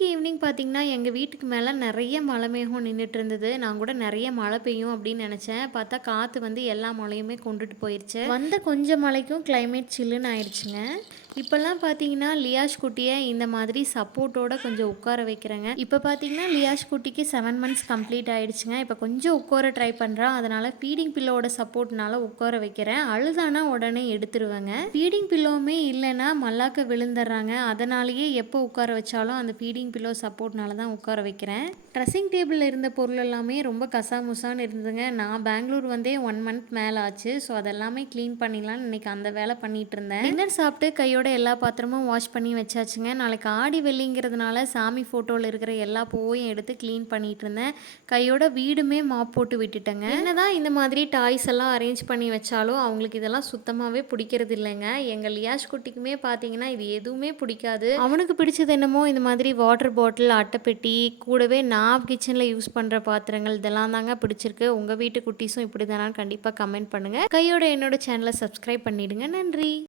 இன்னைக்கு ஈவினிங் பார்த்தீங்கன்னா, எங்க வீட்டுக்கு மேல நெறைய மழை மேகம் நின்னுட்டு இருந்தது. நான் கூட நெறைய மழை பெய்யும் அப்படின்னு நெனச்சேன். பார்த்தா காத்து வந்து எல்லா மழையுமே கொண்டுட்டு போயிருச்சு. வந்த கொஞ்சம் மழைக்கும் கிளைமேட் சில்லுன்னு ஆயிடுச்சுங்க. இப்பல்லாம் பார்த்தீங்கன்னா, லியாஷ் குட்டிய இந்த மாதிரி சப்போர்ட்டோட கொஞ்சம் உட்கார வைக்கிறேங்க. இப்ப பார்த்தீங்கன்னா, லியாஷ் குட்டிக்கு 7 மந்த்ஸ் கம்ப்ளீட் ஆயிடுச்சுங்க. இப்ப கொஞ்சம் உட்கார ட்ரை பண்றான். அதனால ஃபீடிங் பில்லோட சப்போர்ட்னால உட்கார வைக்கிறேன். அழுதானா உடனே எடுத்துருவேங்க. ஃபீடிங் பில்லோவுமே இல்லைன்னா மல்லாக்க விழுந்துடுறாங்க. அதனாலேயே எப்போ உட்கார வச்சாலும் அந்த ஃபீடிங் பில்லோ சப்போர்ட்னால தான் உட்கார வைக்கிறேன். ட்ரெஸ்ஸிங் டேபிளில் இருந்த பொருள் எல்லாமே ரொம்ப கசாமுசான்னு இருந்ததுங்க. நான் பெங்களூர் வந்தே 1 மந்த் மேலே ஆச்சு. ஸோ அதெல்லாமே க்ளீன் பண்ணிடலான்னு இன்றைக்கி அந்த வேலை பண்ணிகிட்டு இருந்தேன். டின்னர் சாப்பிட்டு கையோட எல்லா பாத்திரமும் வாஷ் பண்ணி வச்சாச்சுங்க. நாளைக்கு ஆடி வெள்ளிங்கிறதுனால சாமி ஃபோட்டோவில் இருக்கிற எல்லா பூவையும் எடுத்து க்ளீன் பண்ணிகிட்டு இருந்தேன். கையோட வீடுமே மாப் போட்டு விட்டுட்டேங்க. என்னதான் இந்த மாதிரி டாய்ஸ் எல்லாம் அரேஞ்ச் பண்ணி வச்சாலும் அவங்களுக்கு இதெல்லாம் சுத்தமாகவே பிடிக்கிறது இல்லைங்க. எங்கள் லியாஷ் குட்டிக்குமே பார்த்தீங்கன்னா இது எதுவுமே பிடிக்காது. அவனுக்கு பிடிச்சது என்னமோ இந்த மாதிரி வாட்டர் பாட்டில், அட்டைப்பெட்டி, கூடவே நான் கிச்சனில் யூஸ் பண்ணுற பாத்திரங்கள் இதெல்லாம் தாங்க பிடிச்சிருக்கு. உங்கள் வீட்டு குட்டீஸும் இப்படி தானான்னு கண்டிப்பாக கமெண்ட் பண்ணுங்கள். கையோட என்னோட சேனலை சப்ஸ்கிரைப் பண்ணிவிடுங்க. நன்றி.